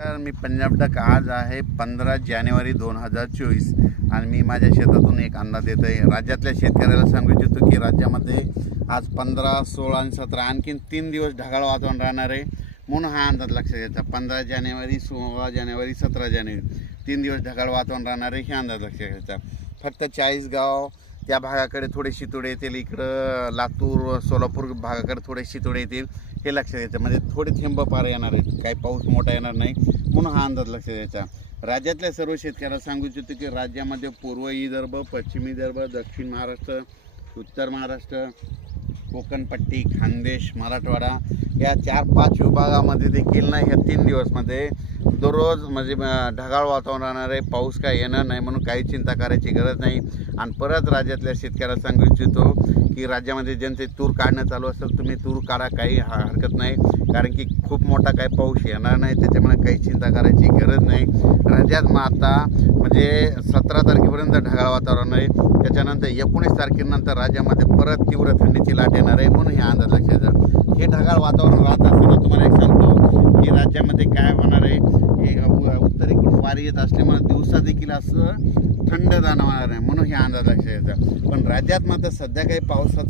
तर मी पंजाब डक आज आहे 15 जानेवारी 2024 आणि मी माझ्या शेतातून एक अंदाज देत आहे. राज्यातल्या शेतकऱ्याला सांगू इच्छितो की राज्यामध्ये आज 15, 16 आणि 17 आणखीन 3 दिवस ढगाळ वातावरण राहणार आहे. म्हणून हा अंदाज लक्षात घ्यायचा. 15 जानेवारी, 16 जानेवारी, 17 जानेवारी 3 दिवस ढगाळ वातावरण राहणार आहे, हे अंदाज लक्षात घ्यायचा. फक्त 40 गाव त्या भागाकडे थोडे शितोडे येतील, इकडं लातूर सोलापूर भागाकडे थोडे शितोडे येतील, हे लक्षात घ्यायचं. म्हणजे थोडे थेंब पार येणार आहेत, काही पाऊस मोठा येणार नाही, म्हणून हा अंदाज लक्षात द्यायचा. राज्यातल्या सर्व शेतकऱ्याला सांगू इच्छितो की राज्यामध्ये पूर्व विदर्भ, पश्चिम विदर्भ, दक्षिण महाराष्ट्र, उत्तर महाराष्ट्र, कोकणपट्टी, खानदेश, मराठवाडा या 4-5 विभागामध्ये देखील ना ह्या 3 दिवसमध्ये दररोज म्हणजे ढगाळ वातावरण राहणार आहे. पाऊस काय येणार नाही, म्हणून काही चिंता करायची गरज नाही. आणि परत राज्यातल्या शेतकऱ्याला सांगू इच्छितो की राज्यामध्ये ज्यांचे तूर काढणं चालू असेल, तुम्ही तूर काढा, काही हरकत नाही, कारण की खूप मोठा काही पाऊस येणार नाही, त्याच्यामुळे काही चिंता करायची गरज नाही. राज्यात मग आता म्हणजे 17 तारखेपर्यंत ढगाळ वातावरण आहे. त्याच्यानंतर 19 तारखेनंतर राज्यामध्ये परत तीव्र थंडीची लाट येणार आहे, म्हणून हे अंदाज लक्षात द्या. हे ढगाळ वातावरण राहत असताना तुम्हाला एक सांगतो की राज्यामध्ये काय होणार आहे. उत्तरेकडून वारी येत असल्यामुळे दिवसा देखील असं थंड जाणवणार आहे, म्हणून हे अंदाज लक्षात द्यायचा. पण राज्यात मात्र सध्या काही पावसाचं